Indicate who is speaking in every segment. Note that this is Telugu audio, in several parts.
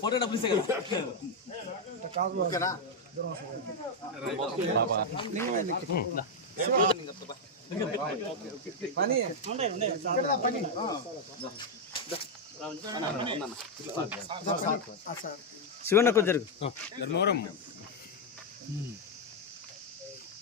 Speaker 1: ఫోటో డబ్బులు ఇస్తే కదా.
Speaker 2: ఓకేనా?
Speaker 3: శివన్న కొంచెం జరుగు.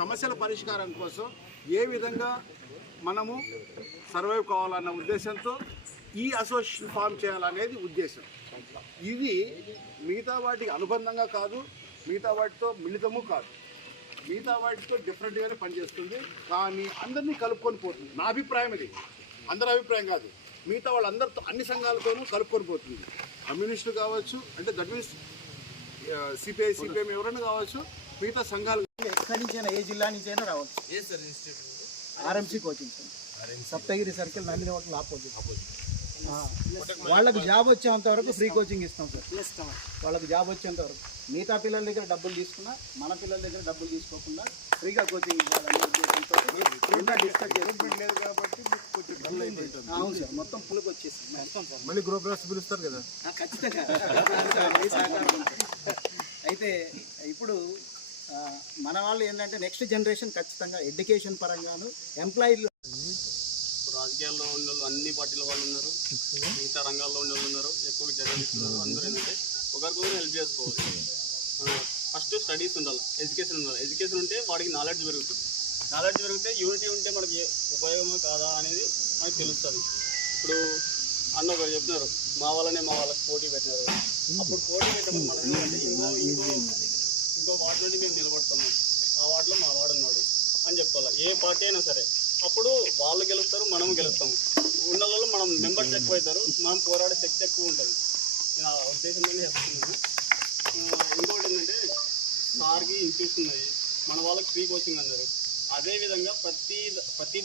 Speaker 2: సమస్యల పరిష్కారం కోసం ఏ విధంగా మనము సర్వైవ్ కావాలన్న ఉద్దేశంతో ఈ అసోసియేషన్ ఫామ్ చేయాలనేది ఉద్దేశం. ఇది మిగతా వాటికి అనుబంధంగా కాదు మిగతా వాటితో మిళితము కాదు. మిగతా వాటితో డిఫరెంట్గానే పనిచేస్తుంది. కానీ అందరినీ కలుపుకొని పోతుంది. నా అభిప్రాయం ఇది. అందరి అభిప్రాయం కాదు. మిగతా వాళ్ళందరితో అన్ని సంఘాలతోనూ కలుపుకొని పోతుంది. కమ్యూనిస్టులు కావచ్చు అంటే దట్ మీన్స్ సిపిఐ సిపిఎం ఎవరైనా కావచ్చు మిగతా సంఘాలు
Speaker 4: ఎక్కడి నుంచైనా ఏ జిల్లా నుంచైనా రావచ్చు. RMC coaching centre Saptagiri circle Nandini hotel opposite వాళ్ళకు జాబ్ వచ్చేంత వరకు ఫ్రీ కోచింగ్ ఇస్తాం సార్. వాళ్ళకి జాబ్ వచ్చేంత వరకు. మిగతా పిల్లల దగ్గర డబ్బులు తీసుకున్నా మన పిల్లల దగ్గర డబ్బులు తీసుకోకుండా ఫ్రీగా కోచింగ్ ఇవ్వాలనే ఉద్దేశంతో డిస్కస్
Speaker 2: లేదు కాబట్టి
Speaker 4: అవును సార్ మొత్తం పులుకు వచ్చేసి మొత్తం సార్.
Speaker 2: మళ్ళీ గ్రూప్ పిలుస్తారు కదా.
Speaker 4: ఖచ్చితంగా. అయితే ఇప్పుడు మన వాళ్ళు ఏంటంటే నెక్స్ట్ జనరేషన్ ఖచ్చితంగా ఎడ్యుకేషన్ పరంగాను ఎంప్లాయీలు
Speaker 5: ఇప్పుడు రాజకీయాల్లో ఉన్న వాళ్ళు అన్ని పార్టీల వాళ్ళు ఉన్నారు. మిగతా రంగాల్లో ఉన్న వాళ్ళు ఉన్నారు. ఎక్కువ జర్నలిస్ట్ ఉన్నారు అందరూ ఏంటంటే ఒకరికొకరు హెల్ప్ చేసుకోవాలి. ఫస్ట్ స్టడీస్ ఉండాలి. ఎడ్యుకేషన్ ఉండాలి. ఎడ్యుకేషన్ ఉంటే వాడికి నాలెడ్జ్ పెరుగుతుంది. నాలెడ్జ్ పెరిగితే యూనిటీ ఉంటే మనకి ఉపయోగమా కాదా అనేది మనకి తెలుస్తుంది. ఇప్పుడు అన్న ఒకరు చెప్పినారు మా వాళ్ళనే మా వాళ్ళకి పోటీ పెట్టినారు. అప్పుడు పోటీ పెట్టినప్పుడు మనం ఏంటంటే ఇంకో మేము నిలబడతాము. ఆ వార్డులో మా వాడు ఉన్నాడు అని చెప్పుకోవాలి. ఏ పార్టీ అయినా సరే. అప్పుడు వాళ్ళు గెలుస్తారు మనం గెలుస్తాము. ఉన్న వాళ్ళు మనం మెంబర్స్ ఎక్కువ అవుతారు మనం పోరాడే శక్తి ఎక్కువ ఉంటుంది. నేను ఆ ఉద్దేశంలోనే చెప్తున్నాను ఇంకోటి ఏంటంటే సార్కి ఇన్స్టిట్యూట్స్ ఉన్నాయి మన వాళ్ళకి ఫ్రీ కోచింగ్ అన్నారు. అదేవిధంగా ప్రతి ప్రతి